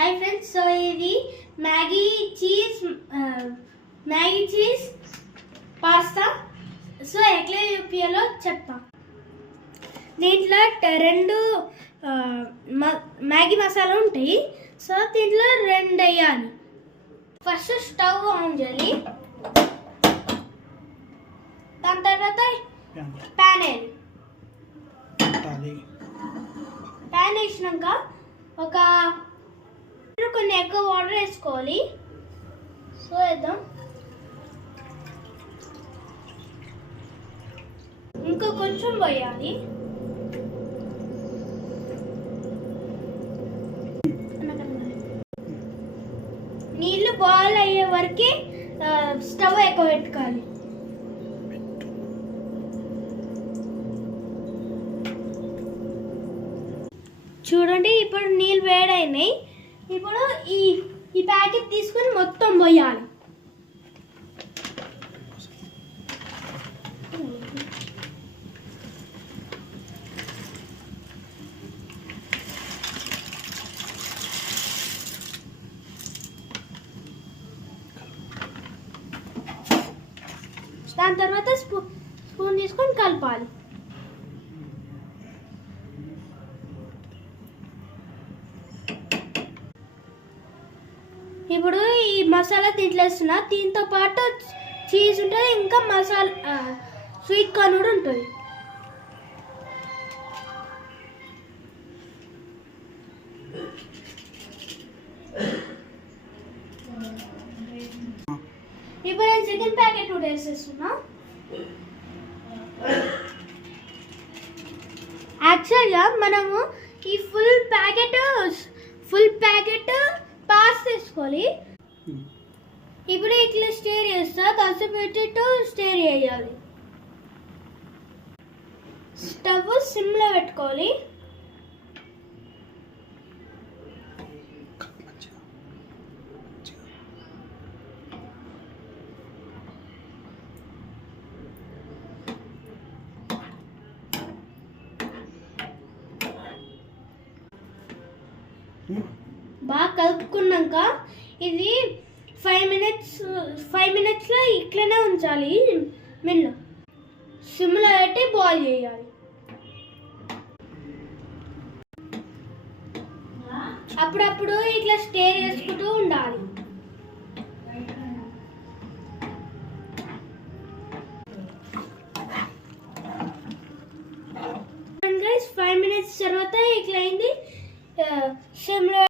Hi friends, so ఇది Maggi cheese pasta. So ఎట్లా చూపించాలో చెప్తా. దీంట్లో రెండు మ్యాగీ మసాలా ఉంటాయి. సో దీంట్లో రెండు వేయాలి. ఫస్ట్ స్టవ్ ఆన్ చేయాలి. దాని తర్వాత ప్యాన్ వేసినాక కొన్ని ఎక్కువ వాటర్ వేసుకోవాలి. సో వేద్దాం. ఇంకా కొంచెం పోయాలి. నీళ్ళు బాయిల్ అయ్యే వరకు స్టవ్ ఎక్కువ పెట్టుకోవాలి. చూడండి, ఇప్పుడు నీళ్ళు వేడైనాయి. ఇప్పుడు ఈ ప్యాకెట్ తీసుకొని మొత్తం పోయాలి. దాని తర్వాత స్పూన్ తీసుకొని కలపాలి. ఇప్పుడు ఈ మసాలా దీంట్లో వేస్తున్నా. దీంతో పాటు చీజ్ ఉంటుంది, ఇంకా మసాలా స్వీట్ కార్న్ కూడా ఉంటుంది. ఇప్పుడు నేను సెకండ్ ప్యాకెట్ కూడా వేసేస్తున్నా. యాక్చువల్గా మనము ఈ ఫుల్ ప్యాకెట్ పాస్ తీసుకోవాలి. ఇప్పుడు ఇట్లా స్టేర్ చేస్తా. కసిపెట్టి స్టేర్ చేయాలి. స్టవ్ సిమ్లో పెట్టుకోవాలి. బాగా కలుపుకున్నాక ఇది 5 మినిట్స్లో ఇట్లనే ఉంచాలి. సిమ్లో పెట్టి బాయిల్ చేయాలి. అప్పుడప్పుడు ఇట్లా స్టేర్ చేసుకుంటూ ఉండాలి. గైస్, 5 మినిట్స్ తర్వాత ఇట్లా అయింది. సిమ్లో